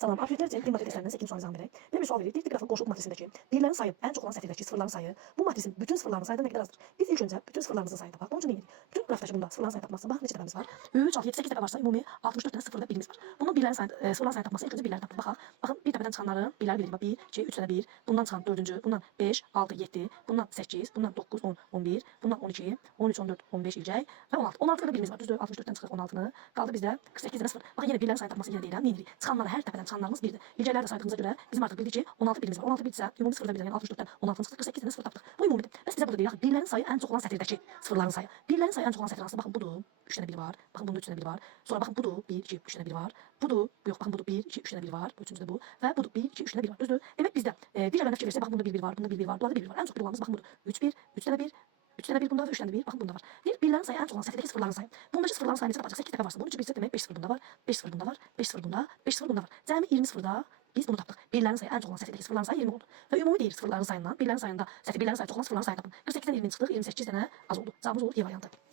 Salam, abiturientlər bir matris testlərindən 8 sual izah verək. Bir sual verir. Dik qrafın qoşulub matrisindəki birlərin sayı ən çox olan sətirdəki sıfırların sayı bu matrisin bütün sıfırlarının sayından nə qədər azdır? Biz ilk öncə bütün sıfırlarımızın sayını tapaq. Bunun üçün nə edirik? Bütün qrafdakı bunda sıfırların sayını tapmaq üçün bax neçə dəfəmiz var? 3, 6, 7, 8 dəfə varsa ümumi 64 dənə sıfırda birimiz var. Bunun birlərin sayını, sıfırların sayını tapmaq üçün ilk öncə birləri tapaq. Baxaq. Baxın bir dəfədən çıxanların birləri bilirik. 1, 2, 3 dənə 1, bundan çıxan 4-cü, bundan 5, 6, 7, bundan 8, bundan 9, 10, 11, bundan 12, 13, 14, 15 iləcək və 16. 16 da birimiz var. Düzdür? 64-dən çıxırıq 16-nı. Qaldı bizdə 48 dənə sıfır. Baxın yenə birlərin sayını tapması yenə deyirəm. Nə edirik? Çıxanları hər dəfədən çıxanlarımız birdir. İlgələri də saydığımıza görə bizim artıq bildik ki 16 birimiz var. 16 bilsə ümumi sıfırda birdən, yəni 64-dən 16-nı çıxdıq, 48 dənə sıfır tapdıq. Bu ümumidir. Bəs bizə burada deyir axı birlərin sayı ən çox olan sətirdəki sıfırların sayı. Birlərin sayı ən çox olan sətir hansı? Baxın budur. 3 dənə 1 var. Baxın bunun 3 dənə 1 var. Sonra baxın budur. 1, 2, 3 dənə 1 var. Budur. Bu yox, baxın budur. 1, 2, 3 dənə 1 var. Bu üçüncü də bu. Və budur. 1, 2, 3 dənə 1 var. Düzdür? Demək bizdə digərlərinə fikir versək, baxın bunda 1 var, bunda 1 var, burada 1 var. Ən çox bir olanımız baxın budur. 3, 1, 3 dənə 1, 3 dənə 1 bunda və 3 dənə 1. Baxın bunda var. Deyir birlərin sayı ən çox olan sətirdəki sıfırların sayı. Bundakı sıfırların sayını necə tapacaq? 8 dəfə varsa bunun üçün bizdə demək 5 sıfır bunda var, 5 sıfır bunda var, 5 sıfır bunda, 5 sıfır bunda var. Cəmi 20 sıfırda biz bunu tapdıq. Birlərin sayı ən çox olan sətirdəki sıfırların sayı 20 oldu. Və ümumi deyir sıfırların sayından birlərin sayında birlərin sayı çox olan sıfırların sayını tapın. 48-dən 20 çıxdıq, 28 dənə az oldu. Cavabımız olur E variantı.